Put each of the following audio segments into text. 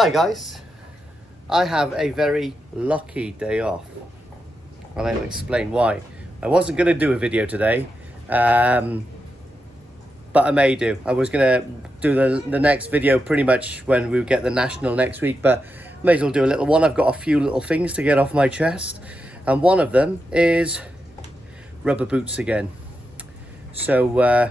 Hi guys, I have a very lucky day off and I'll explain why. I wasn't going to do a video today, but I may do. I was going to do the next video pretty much when we get the national next week, but I may as well do a little one. I've got a few little things to get off my chest, and one of them is rubber boots again. So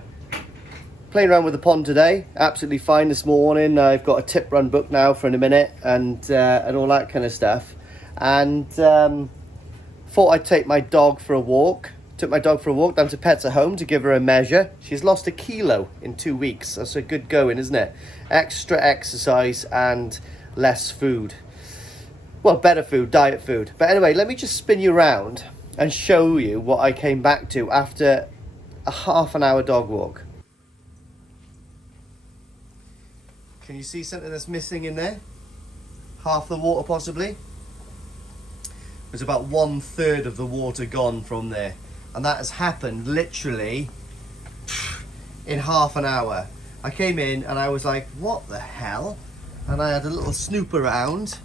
playing around with the pond today, absolutely fine this morning. I've got a tip run book now for in a minute and all that kind of stuff. And thought I'd take my dog for a walk. Took my dog for a walk down to Pets at Home to give her a measure. She's lost 1 kilo in 2 weeks. That's a good going, isn't it? Extra exercise and less food. Well, better food, diet food. But anyway, let me just spin you around and show you what I came back to after a half-an-hour dog walk. Can you see something that's missing in there? Half the water possibly. There's about 1/3 of the water gone from there. And that has happened literally in half an hour. I came in and I was like, what the hell? And I had a little snoop around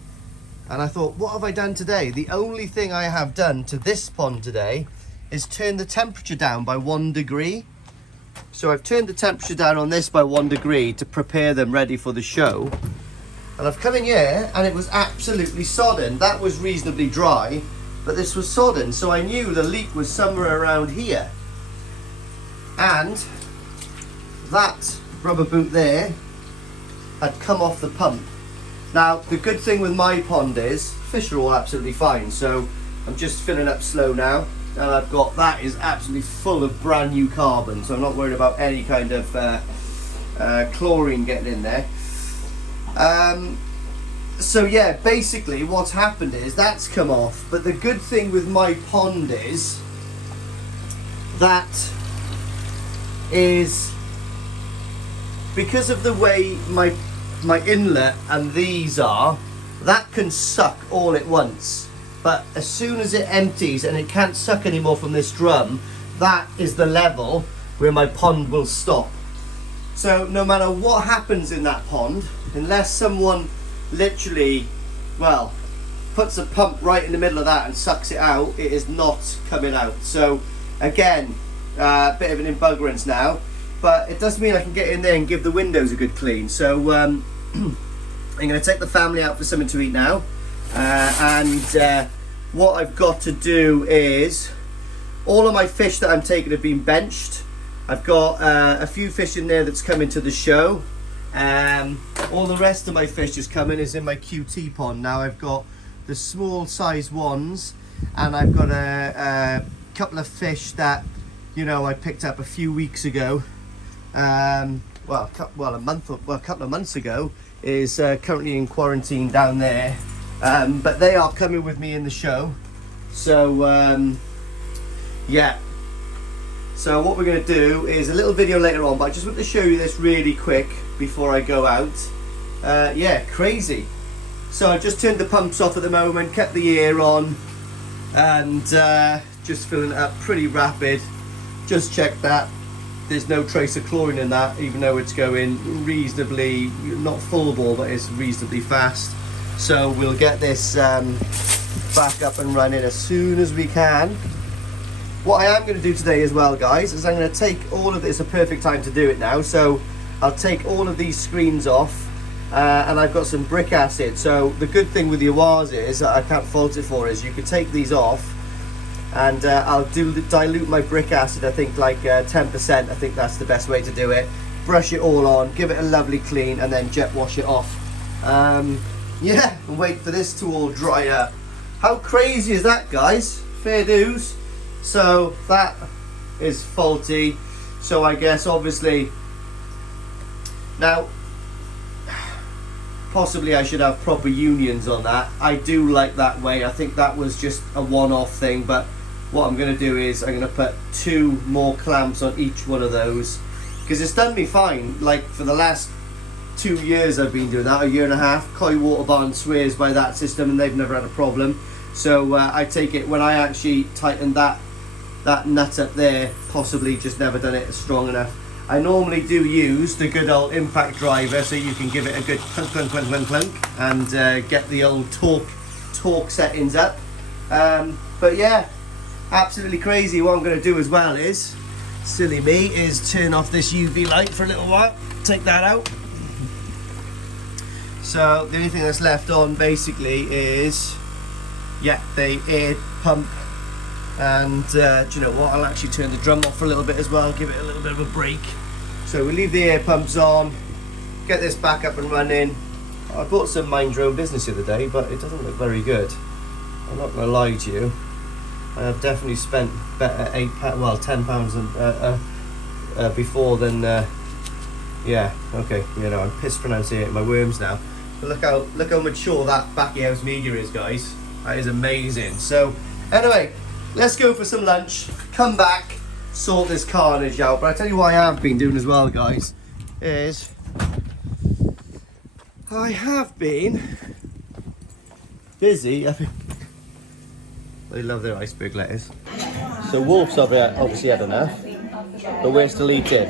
and I thought, what have I done today? The only thing I have done to this pond today is turn the temperature down by 1 degree. So I've turned the temperature down on this by 1 degree to prepare them ready for the show. And I've come in here and it was absolutely sodden. That was reasonably dry, but this was sodden. So I knew the leak was somewhere around here. And that rubber boot there had come off the pump. Now, the good thing with my pond is fish are all absolutely fine. So I'm just filling up slow now. And I've got, that is absolutely full of brand new carbon, so I'm not worried about any kind of chlorine getting in there. So yeah, basically what's happened is that's come off, but the good thing with my pond is because of the way my inlet and these are, that can suck all at once. But as soon as it empties and it can't suck anymore from this drum, that is the level where my pond will stop. So no matter what happens in that pond, unless someone literally, well, puts a pump right in the middle of that and sucks it out, it is not coming out. So again, a bit of an embuggerance now, but it does mean I can get in there and give the windows a good clean. So I'm going to take the family out for something to eat now. What I've got to do is, all of my fish that I'm taking have been benched. I've got a few fish in there that's coming to the show. All the rest of my fish is coming is in my QT pond. Now I've got the small size ones, and I've got a couple of fish that, you know, I picked up a few weeks ago. A couple of months ago, is currently in quarantine down there. But they are coming with me in the show. So yeah, so what we're going to do is a little video later on, but I just want to show you this really quick before I go out. Yeah, crazy. So I've just turned the pumps off at the moment, kept the air on, and just filling it up pretty rapid. Just check that there's no trace of chlorine in that, even though it's going reasonably, not full bore, but it's reasonably fast. So we'll get this back up and running as soon as we can. What I am going to do today as well, guys, is I'm going to take all of this, a perfect time to do it now, so I'll take all of these screens off, and I've got some brick acid. So the good thing with the Oase is, I can't fault it for, is you can take these off, and I'll dilute my brick acid, I think like 10%, I think that's the best way to do it. Brush it all on, give it a lovely clean, and then jet wash it off. Yeah, and wait for this to all dry up. How crazy is that, guys? Fair dues. So that is faulty. So I guess obviously now possibly I should have proper unions on that. I do like that way. I think that was just a one-off thing, but what I'm going to do is I'm going to put 2 more clamps on each one of those, because it's done me fine. Like for the last 2 years I've been doing that, a year and a half. Koi Water Barn swears by that system and they've never had a problem. So I take it when I actually tightened that nut up there, possibly just never done it strong enough. I normally do use the good old impact driver, so you can give it a good clunk, clunk, clunk, clunk, clunk, and get the old torque settings up. But yeah, absolutely crazy. What I'm going to do as well is, silly me, is turn off this UV light for a little while. Take that out. So the only thing that's left on basically is, yeah, the air pump. And do you know what, I'll actually turn the drum off for a little bit as well, give it a little bit of a break. So we leave the air pumps on, get this back up and running. I bought some Mind Your Own Business the other day, but it doesn't look very good. I'm not going to lie to you. I have definitely spent better £10 before than, yeah, okay, you know, I'm pissed pronouncing my worms now. But look how mature that back house media is, guys. That is amazing. So anyway, let's go for some lunch, come back, sort this carnage out. But I tell you what I have been doing as well, guys, is I have been busy. They love their iceberg lettuce. So Wolf's obviously had enough, but we're still eating.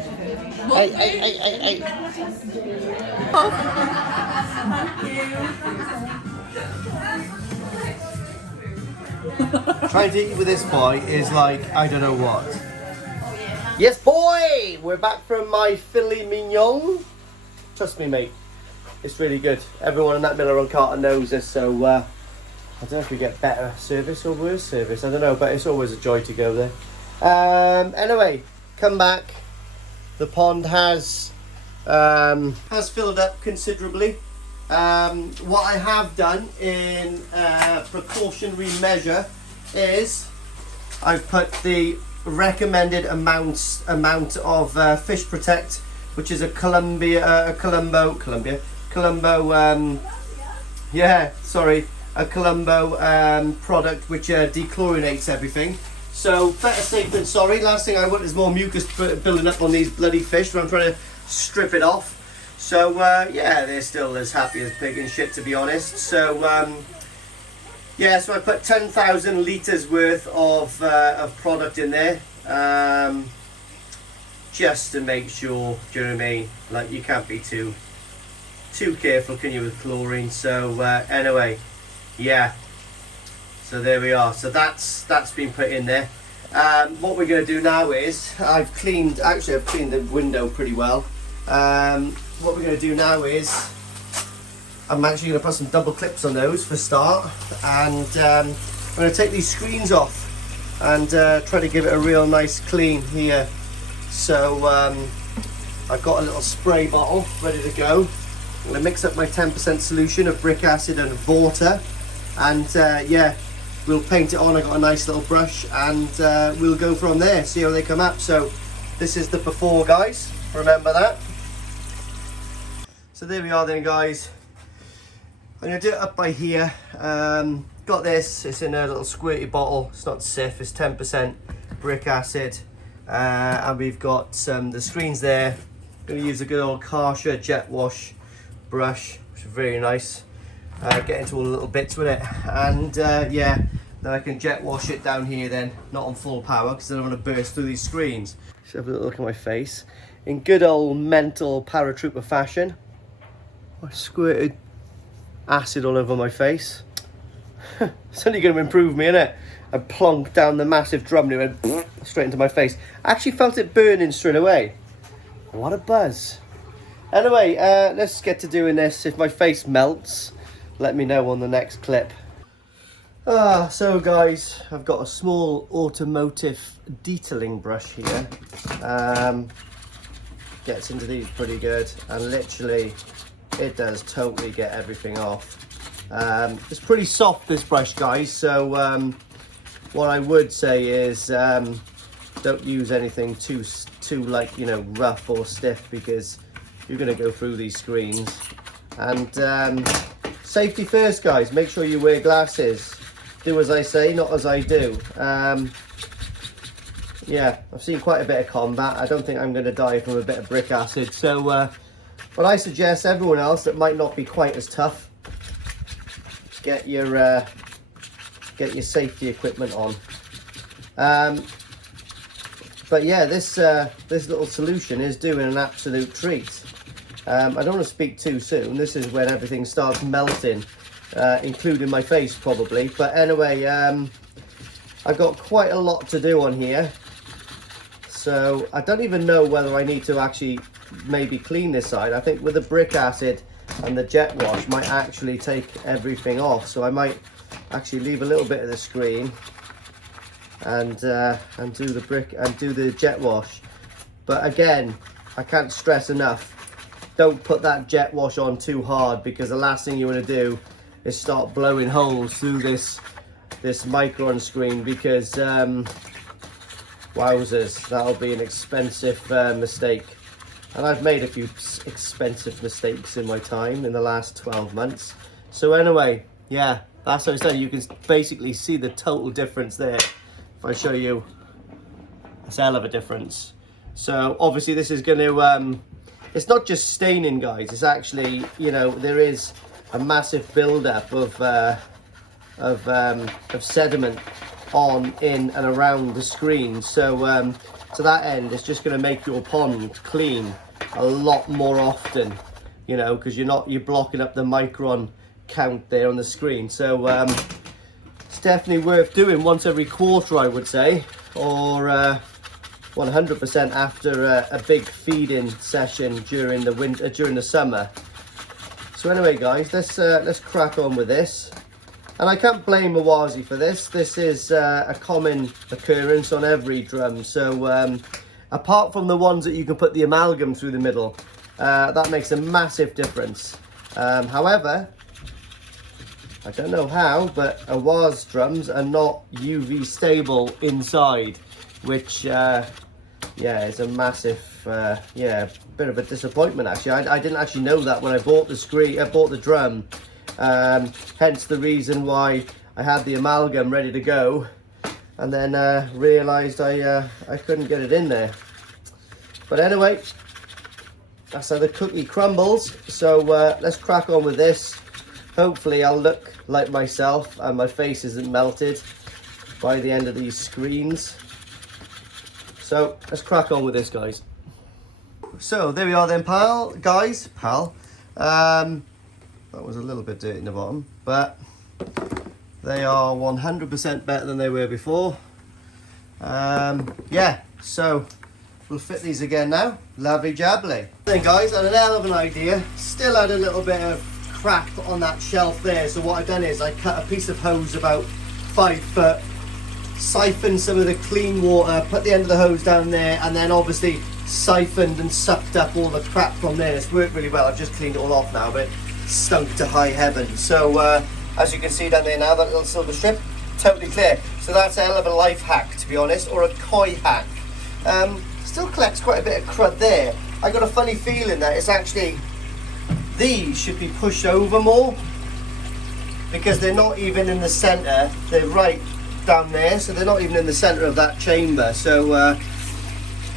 Hey. Oh. Thank you. Trying to eat with this boy is like, I don't know what. Yes, boy! We're back from my filet mignon. Trust me, mate. It's really good. Everyone in that Miller on Carter knows this, so I don't know if we get better service or worse service. I don't know, but it's always a joy to go there. Anyway, come back. The pond has filled up considerably. What I have done in precautionary measure is I've put the recommended amount of Fish Protect, which is a Colombo product which dechlorinates everything. So better safe than sorry. Last thing I want is more mucus building up on these bloody fish when I'm trying to strip it off. So yeah, they're still as happy as pig and shit, to be honest. So yeah, so I put 10,000 litres worth of product in there, just to make sure. Do you know what I mean? Like, you can't be too careful, can you, with chlorine? So anyway, yeah. So there we are. So that's been put in there. What we're going to do now is I've cleaned the window pretty well. What we're going to do now is I'm actually going to put some double clips on those for start, and I'm going to take these screens off and try to give it a real nice clean here. So I've got a little spray bottle ready to go. I'm going to mix up my 10% solution of brick acid and water, and yeah, we'll paint it on. I got a nice little brush, and we'll go from there, see how they come up. So this is the before, guys, remember that. So there we are then, guys. I'm going to do it up by here. Got this, it's in a little squirty bottle. It's not Sif, it's 10% brick acid, and we've got the screens there. Going to use a good old Karcher jet wash brush, which is very nice. Get into all the little bits with it, and yeah, then I can jet wash it down here then, not on full power because I don't want to burst through these screens. Just have a little look at my face in good old mental paratrooper fashion. I squirted acid all over my face. It's only going to improve me, innit? I plonked down the massive drum and it went straight into my face. I actually felt it burning straight away. What a buzz. Anyway, let's get to doing this. If my face melts, let me know on the next clip. So guys, I've got a small automotive detailing brush here. Gets into these pretty good, and literally it does totally get everything off. It's pretty soft, this brush, guys, so what I would say is don't use anything too like, you know, rough or stiff, because you're going to go through these screens. And safety first, guys. Make sure you wear glasses. Do as I say, not as I do. Yeah, I've seen quite a bit of combat. I don't think I'm going to die from a bit of brick acid. So what I suggest everyone else that might not be quite as tough, get your safety equipment on. But But yeah, this little solution is doing an absolute treat. I don't want to speak too soon. This is when everything starts melting, including my face probably. But anyway, I've got quite a lot to do on here. So I don't even know whether I need to actually maybe clean this side. I think with the brick acid and the jet wash might actually take everything off. So I might actually leave a little bit of the screen and do the brick and do the jet wash. But again, I can't stress enough, don't put that jet wash on too hard, because the last thing you want to do is start blowing holes through this micron screen, because wowzers, that'll be an expensive mistake. And I've made a few expensive mistakes in my time in the last 12 months. So anyway, yeah, that's what I said. You can basically see the total difference there. If I show you, it's a hell of a difference. So obviously this is going to, it's not just staining, guys. It's actually, you know, there is a massive build-up of sediment on, in and around the screen. So to that end, it's just going to make your pond clean a lot more often, you know, because you're blocking up the micron count there on the screen. So it's definitely worth doing once every quarter, I would say, or 100% after a big feeding session during the winter, during the summer. So anyway, guys, let's crack on with this. And I can't blame Oase for this. This is a common occurrence on every drum. So apart from the ones that you can put the amalgam through the middle, that makes a massive difference. However, I don't know how, but Oase drums are not UV stable inside, which yeah, is a massive yeah, bit of a disappointment actually. I didn't actually know that when I bought the screen, I bought the drum. Hence the reason why I had the amalgam ready to go, and then realised I couldn't get it in there. But anyway, that's how the cookie crumbles. So let's crack on with this. Hopefully I'll look like myself and my face isn't melted by the end of these screens. So let's crack on with this, guys. So there we are then, guys. That was a little bit dirty in the bottom, but they are 100% better than they were before. Yeah, so we'll fit these again now. Lovely jabbly. Then guys, I had an hell of an idea. Still had a little bit of crap on that shelf there. So what I've done is I cut a piece of hose about 5 foot, siphoned some of the clean water, put the end of the hose down there, and then obviously siphoned and sucked up all the crap from there. It's worked really well. I've just cleaned it all off now, but stunk to high heaven. So as you can see down there now, that little silver strip, totally clear. So that's a hell of a life hack, to be honest, or a koi hack. Still collects quite a bit of crud there. I got a funny feeling that it's actually, these should be pushed over more, because they're not even in the center. They're right down there, so they're not even in the center of that chamber. So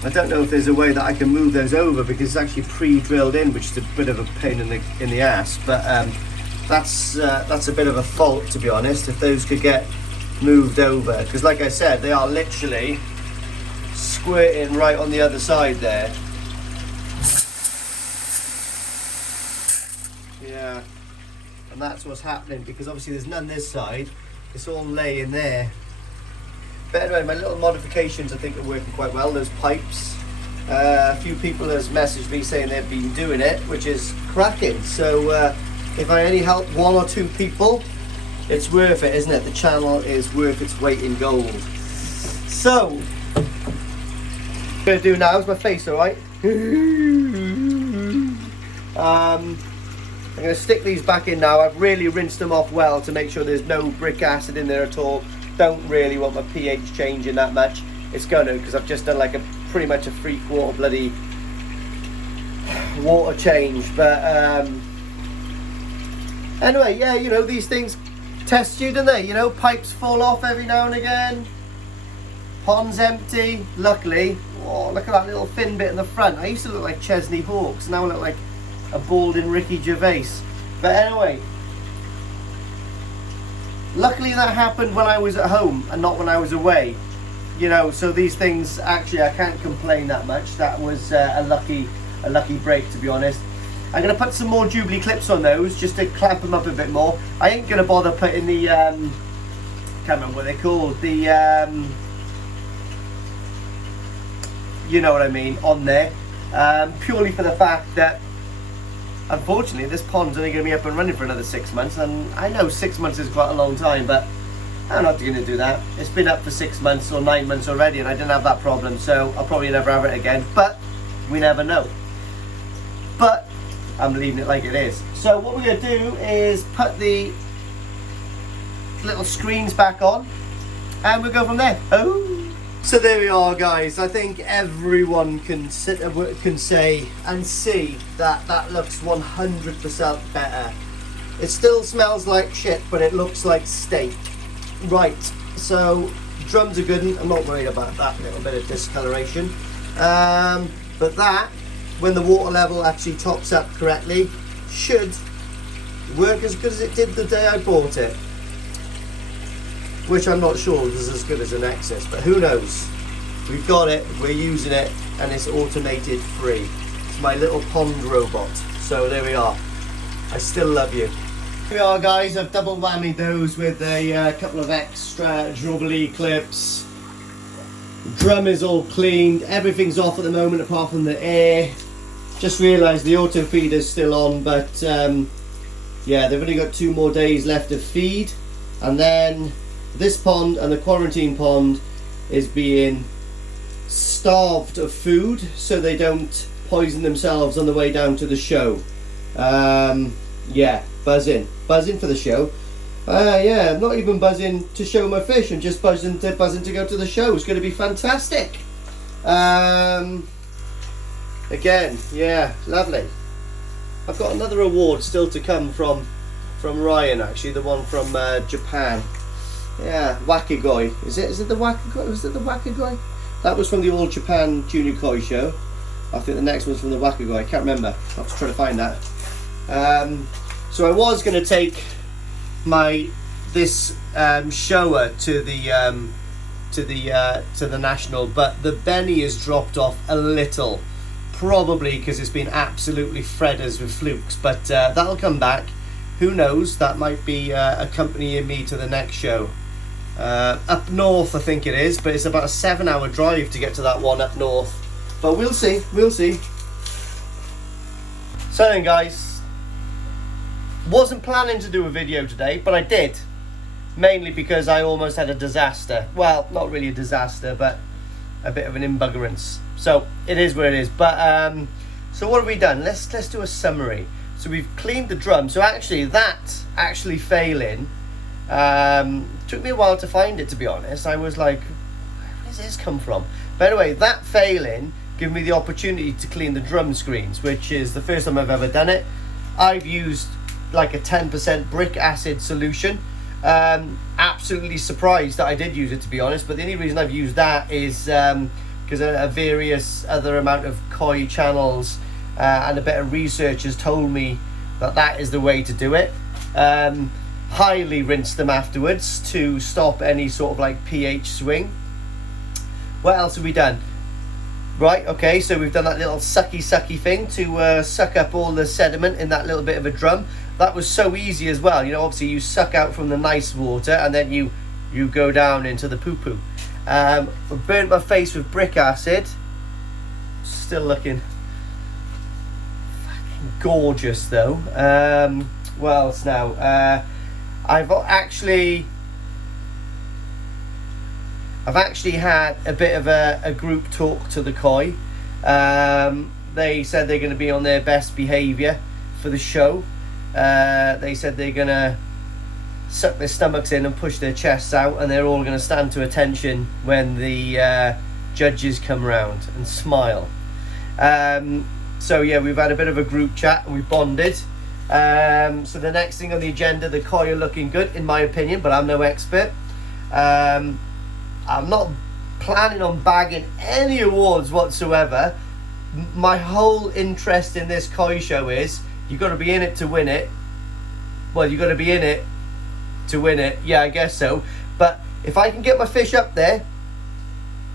I don't know if there's a way that I can move those over, because it's actually pre-drilled in, which is a bit of a pain in the ass. But that's a bit of a fault, to be honest, if those could get moved over, because like I said, they are literally squirting right on the other side there. Yeah, and that's what's happening, because obviously there's none this side. It's all laying there. But anyway, my little modifications I think are working quite well. Those pipes, a few people has messaged me saying they've been doing it, which is cracking. So if I only help 1 or 2 people, it's worth it, isn't it? The channel is worth its weight in gold. So what I'm going to do now is my face, alright? I'm going to stick these back in now. I've really rinsed them off well to make sure there's no brick acid in there at all. Don't really want my pH changing that much. It's going to, because I've just done like pretty much a 3/4 bloody water change. But anyway, yeah, you know, these things test you, don't they? You know, pipes fall off every now and again. Pond's empty. Luckily, oh, look at that little thin bit in the front. I used to look like Chesney Hawkes. Now I look like a balding Ricky Gervais. But anyway, luckily that happened when I was at home and not when I was away. you know, so these things, actually I can't complain that much. That was a lucky break, to be honest. I'm going to put some more Jubilee clips on those just to clamp them up a bit more. I ain't going to bother putting the can't remember what they're called, the you know what I mean, on there, purely for the fact that unfortunately this pond's only going to be up and running for another 6 months, and I know 6 months is quite a long time, but I'm not going to do that. It's been up for 6 months or 9 months already, and I didn't have that problem, so I'll probably never have it again, but we never know. But I'm leaving it like it is. So what we're going to do is put the little screens back on, and we'll go from there. Oh. So there we are, guys. I think everyone can say and see that that looks 100% better. It still smells like shit, but it looks like steak. Right, so drums are good, and I'm not worried about that little bit of discoloration. But that, when the water level actually tops up correctly, should work as good as it did the day I bought it. Which I'm not sure was as good as an Nexus, but who knows? We've got it, we're using it, and it's automated free. It's my little pond robot. So there we are. I still love you. Here we are, guys. I've double whammied those with a couple of extra Jubilee clips. The drum is all cleaned. Everything's off at the moment apart from the air. Just realised the auto feeder's still on, but yeah, they've only got 2 more days left of feed, and then this pond and the quarantine pond is being starved of food so they don't poison themselves on the way down to the show. Yeah, buzzing for the show. Yeah, I'm not even buzzing to show my fish, I'm just buzzing to go to the show. It's going to be fantastic. Again, yeah, lovely. I've got another award still to come from Ryan, actually, the one from Japan. Yeah, Wakigoi. Is it the Wakigoi? Was it the Wakigoi? That was from the All Japan Junior Koi show. I think the next one's from the Wakigoi. I can't remember. I'll have to try to find that. So I was going to take this shower to the national, but the Benny has dropped off a little, probably because it's been absolutely fredders with flukes. But that'll come back. Who knows? That might be accompanying me to the next show. Up north, I think it is, but it's about a 7-hour drive to get to that one up north. But we'll see, we'll see. So then, guys, wasn't planning to do a video today, but I did. Mainly because I almost had a disaster. Well, not really a disaster, but a bit of an imbuggerance. So it is what it is. But so what have we done? Let's do a summary. So we've cleaned the drum. So actually, that failing, took me a while to find it, to be honest. I was like, where does this come from? But anyway, that failing gave me the opportunity to clean the drum screens, which is the first time I've ever done it. I've used like a 10% brick acid solution. Absolutely surprised that I did use it, to be honest. But the only reason I've used that is because a various other amount of koi channels and a bit of research has told me that is the way to do it. Highly rinse them afterwards to stop any sort of like pH swing. What else have we done? Right, okay, so we've done that little sucky thing to suck up all the sediment in that little bit of a drum. That was so easy as well. You know, obviously you suck out from the nice water and then you go down into the poo-poo. Burnt my face with brick acid. Still looking fucking gorgeous though. What else now? I've actually had a bit of a group talk to the koi. They said they're going to be on their best behaviour for the show. They said they're going to suck their stomachs in and push their chests out, and they're all going to stand to attention when the judges come round and smile. So yeah, we've had a bit of a group chat and we've bonded. So the next thing on the agenda, the koi are looking good in my opinion, but I'm no expert. I'm not planning on bagging any awards whatsoever. My whole interest in this koi show is you've got to be in it to win it. Well, you've got to be in it to win it. Yeah, I guess so. But if I can get my fish up there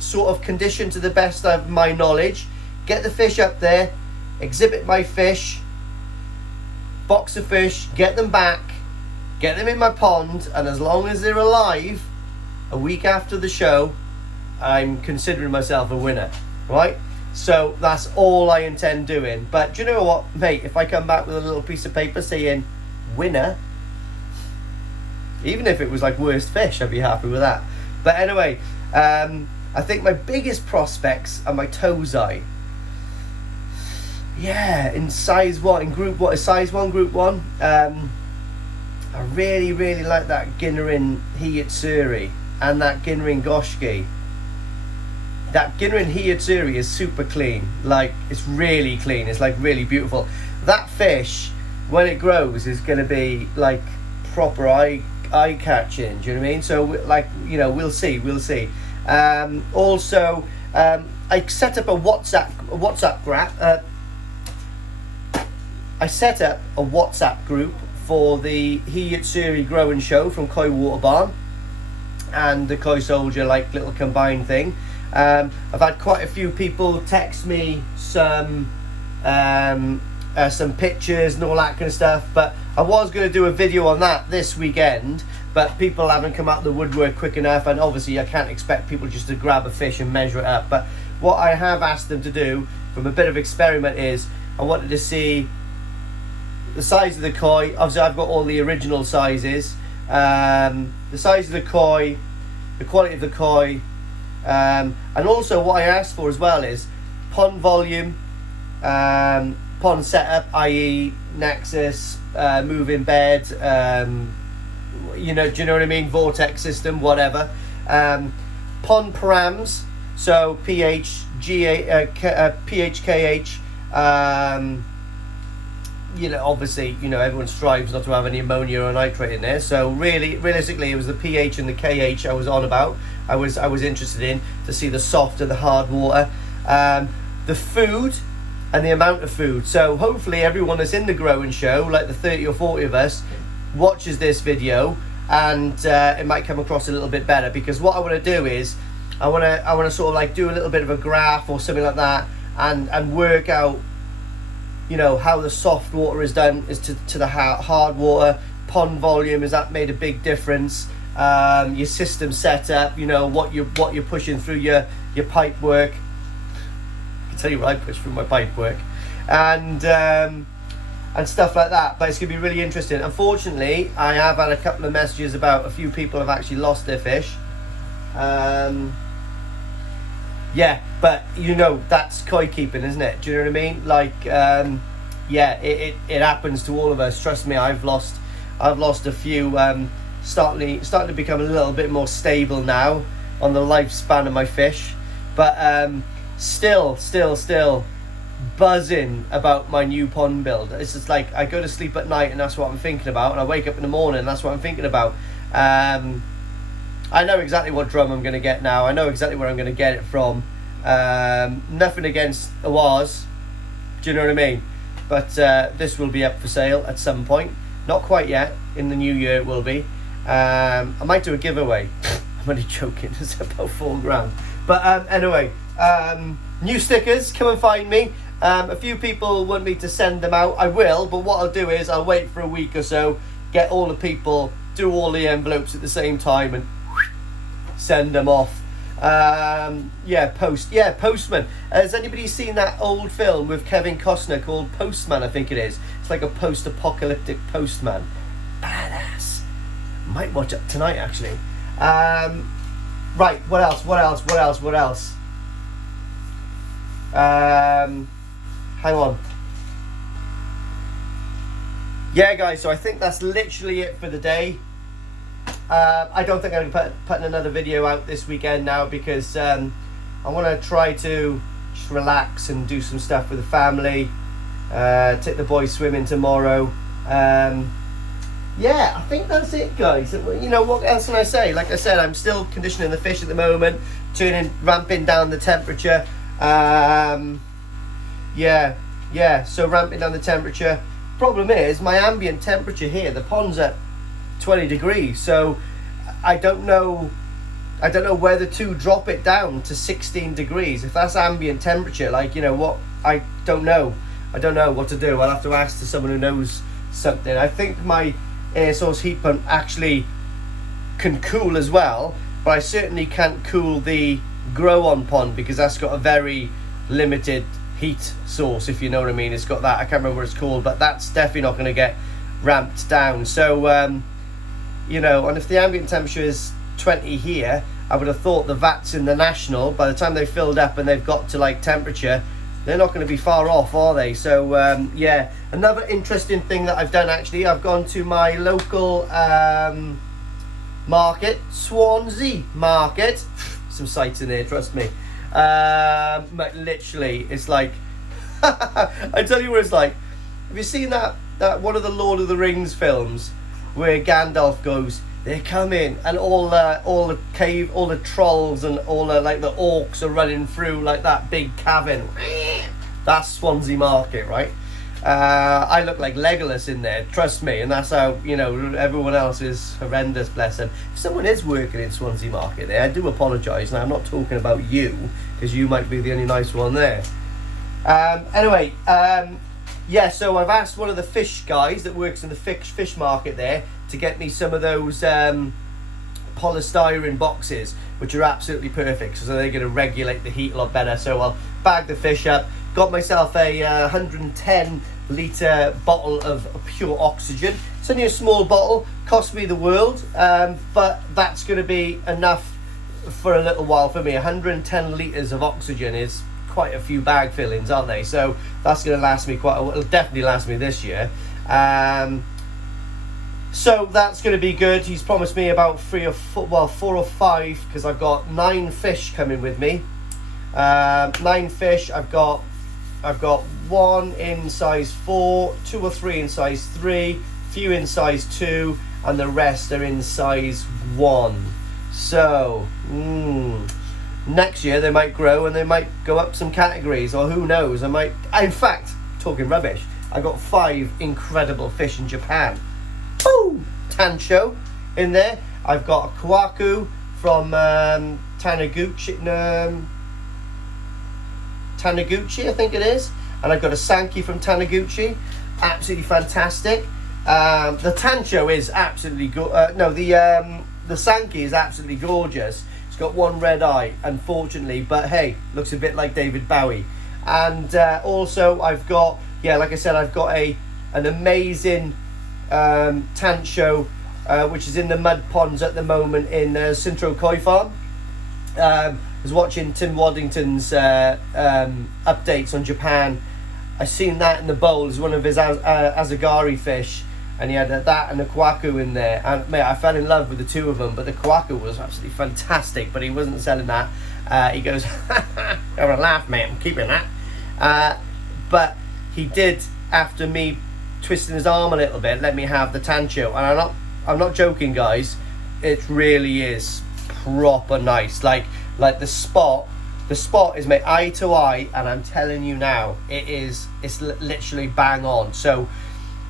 sort of condition to the best of my knowledge, get the fish up there, exhibit my fish, box of fish, get them back, get them in my pond, and as long as they're alive a week after the show, I'm considering myself a winner, right? So that's all I intend doing. But do you know what, mate? If I come back with a little piece of paper saying winner, even if it was like worst fish, I'd be happy with that. But anyway, I think my biggest prospects are my Oase. Yeah, in size 1, in group 1, size 1, group 1. I really like that Ginnerin Hiyatsuri and that Ginnerin Goshki. That Ginnerin Hiyatsuri is super clean. Like, it's really clean. It's like really beautiful. That fish, when it grows, is going to be like proper eye-catching. Do you know what I mean? So, like, you know, we'll see. Also, I set up a WhatsApp group. I set up a WhatsApp group for the Hiyatsuri Grow and Show from Koi Water Barn and the Koi Soldier, like, little combined thing. I've had quite a few people text me some pictures and all that kind of stuff, but I was going to do a video on that this weekend, but people haven't come out of the woodwork quick enough, and obviously I can't expect people just to grab a fish and measure it up. But what I have asked them to do from a bit of experiment is I wanted to see the size of the koi. Obviously I've got all the original sizes, the size of the koi, the quality of the koi, and also what I asked for as well is pond volume, pond setup, i.e. Nexus, moving bed, you know, do you know what I mean, vortex system, whatever, pond params, so pH, pH, KH, you know, obviously, you know, everyone strives not to have any ammonia or nitrate in there. So really, realistically, it was the pH and the KH I was on about. I was interested in to see the soft and the hard water, the food and the amount of food. So hopefully everyone that's in the growing show, like the 30 or 40 of us, watches this video, and it might come across a little bit better, because what I want to do is I want to sort of like do a little bit of a graph or something like that, and work out, you know, how the soft water is done is to the hard water, pond volume, has that made a big difference, your system setup, you know, what you're pushing through your pipe work. I can tell you what I push through my pipe work, and stuff like that. But it's gonna be really interesting. Unfortunately, I have had a couple of messages about a few people have actually lost their fish. Yeah, but you know, that's koi keeping, isn't it? Do you know what I mean? Like, yeah, it happens to all of us. Trust me, I've lost a few. Starting to become a little bit more stable now on the lifespan of my fish, but still buzzing about my new pond build. It's just like I go to sleep at night and that's what I'm thinking about, and I wake up in the morning and that's what I'm thinking about. I know exactly what drum I'm going to get now. I know exactly where I'm going to get it from. Nothing against Oase, do you know what I mean? But this will be up for sale at some point. Not quite yet. In the new year it will be. I might do a giveaway. I'm only joking. It's about £4,000. But anyway, new stickers. Come and find me. A few people want me to send them out. I will, but what I'll do is I'll wait for a week or so, get all the people, do all the envelopes at the same time, and send them off. Postman. Has anybody seen that old film with Kevin Costner called Postman? I think it is. It's like a post-apocalyptic postman. Badass. Might watch it tonight, actually. Right, what else? Hang on. Yeah, guys, so I think that's literally it for the day. I don't think I'm going to be putting another video out this weekend now, because I want to try to just relax and do some stuff with the family. Take the boys swimming tomorrow. Yeah, I think that's it, guys. You know, what else can I say? Like I said, I'm still conditioning the fish at the moment, ramping down the temperature. So ramping down the temperature. Problem is, my ambient temperature here, the pond's at 20 degrees, so I don't know I don't know whether to drop it down to 16 degrees. If that's ambient temperature, like, you know what, I don't know what to do. I'll have to ask to someone who knows something. I think my air source heat pump actually can cool as well, but I certainly can't cool the grow on pond because that's got a very limited heat source, if you know what I mean. It's got that, I can't remember what it's called, but that's definitely not going to get ramped down. So you know, and if the ambient temperature is 20 here, I would have thought the vats in the National, by the time they've filled up and they've got to like temperature, they're not going to be far off, are they? So yeah, another interesting thing that I've done, actually, I've gone to my local market, Swansea Market. Some sights in there, trust me. Literally, it's like I tell you what it's like. Have you seen that one of the Lord of the Rings films where Gandalf goes, they're coming, and all the trolls and all the like the orcs are running through like that big cavern? That's Swansea Market, right? I look like Legolas in there, trust me, and that's how, you know, everyone else is horrendous, bless them. If someone is working in Swansea Market there, I do apologise, and I'm not talking about you, because you might be the only nice one there. Anyway, yeah, so I've asked one of the fish guys that works in the fish market there to get me some of those polystyrene boxes, which are absolutely perfect, so they're going to regulate the heat a lot better. So I'll bag the fish up. Got myself a 110 litre bottle of pure oxygen. It's only a small bottle, cost me the world, but that's going to be enough for a little while for me. 110 litres of oxygen is quite a few bag fillings, aren't they? So that's going to last me quite a while. It'll definitely last me this year. So that's going to be good. He's promised me about 4 or 5, because I've got 9 fish coming with me. 9 fish. I've got 1 in size 4, 2 or 3 in size 3, few in size 2, and the rest are in size 1. So next year they might grow and they might go up some categories, or who knows, in fact, talking rubbish, I got 5 incredible fish in Japan. Boom! Tancho in there. I've got a kwaku from Taniguchi, I think it is, and I've got a Sankey from Taniguchi. Absolutely fantastic. The Tancho is absolutely the Sankey is absolutely gorgeous. It's got one red eye, unfortunately, but hey, looks a bit like David Bowie. And also I've got, yeah, like I said, I've got an amazing Tancho, which is in the mud ponds at the moment in Sintro Koi Farm. I was watching Tim Waddington's updates on Japan. I seen that in the bowl as one of his Azagari fish, and he had that and the kwaku in there, and mate, I fell in love with the two of them. But the kwaku was absolutely fantastic, but he wasn't selling that. He goes, have a laugh, mate, I'm keeping that. But he did, after me twisting his arm a little bit, let me have the Tancho, and I'm not joking, guys. It really is proper nice. Like the spot is made eye to eye, and I'm telling you now, it's literally bang on. So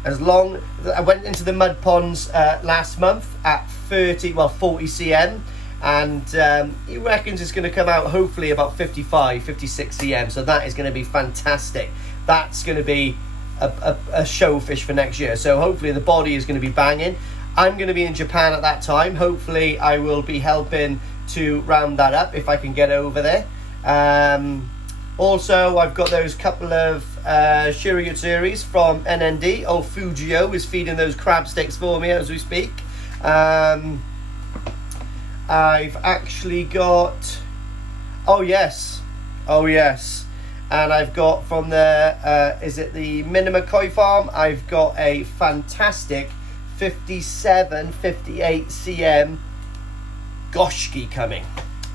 as long, I went into the mud ponds last month at 40 cm, and he reckons it's going to come out hopefully about 55, 56 cm. So that is going to be fantastic. That's going to be a show fish for next year. So hopefully the body is going to be banging. I'm going to be in Japan at that time. Hopefully I will be helping to round that up if I can get over there. Also, I've got those couple of shiriyutsuris from NND. Old Fujio is feeding those crab sticks for me as we speak. I've actually got, oh yes, and I've got from the is it the Minima Koi Farm, I've got a fantastic 57, 58 cm goshki coming.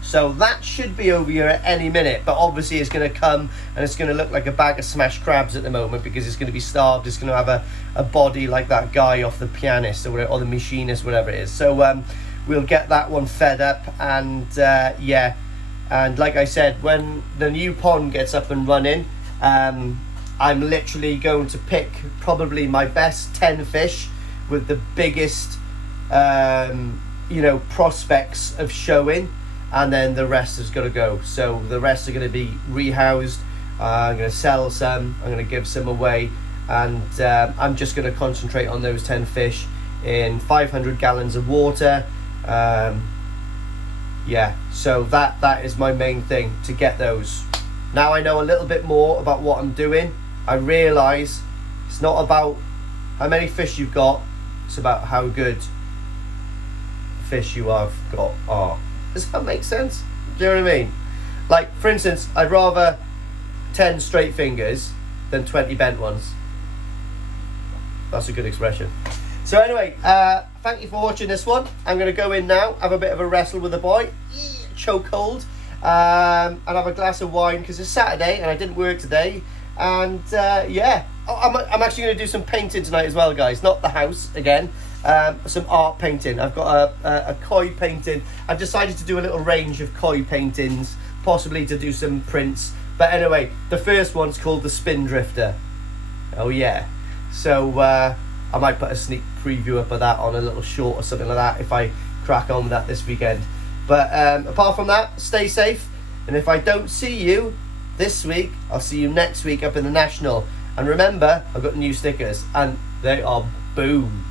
So that should be over here at any minute, but obviously it's going to come and it's going to look like a bag of smashed crabs at the moment, because it's going to be starved. It's going to have a body like that guy off The Pianist or the Machinist, whatever it is. So we'll get that one fed up, and yeah, and like I said, when the new pond gets up and running, I'm literally going to pick probably my best 10 fish with the biggest prospects of showing. and then the rest is going to go. So the rest are going to be rehoused. I'm going to sell some, I'm going to give some away, and I'm just going to concentrate on those 10 fish in 500 gallons of water. Yeah, so that is my main thing, to get those. Now I know a little bit more about what I'm doing. I realise it's not about how many fish you've got, it's about how good fish you have got are. Does that make sense? Do you know what I mean? Like, for instance, I'd rather 10 straight fingers than 20 bent ones. That's a good expression. So anyway, thank you for watching this one. I'm going to go in now, have a bit of a wrestle with the boy, chokehold, and have a glass of wine because it's Saturday and I didn't work today. And yeah, I'm actually going to do some painting tonight as well, guys. Not the house again, some art painting. I've got a koi painting. I've decided to do a little range of koi paintings, possibly to do some prints. But anyway, the first one's called the Spin Drifter. Oh yeah. So I might put a sneak preview up of that on a little short or something like that if I crack on with that this weekend. But apart from that, stay safe. And if I don't see you this week, I'll see you next week up in the National. And remember, I've got new stickers and they are boom.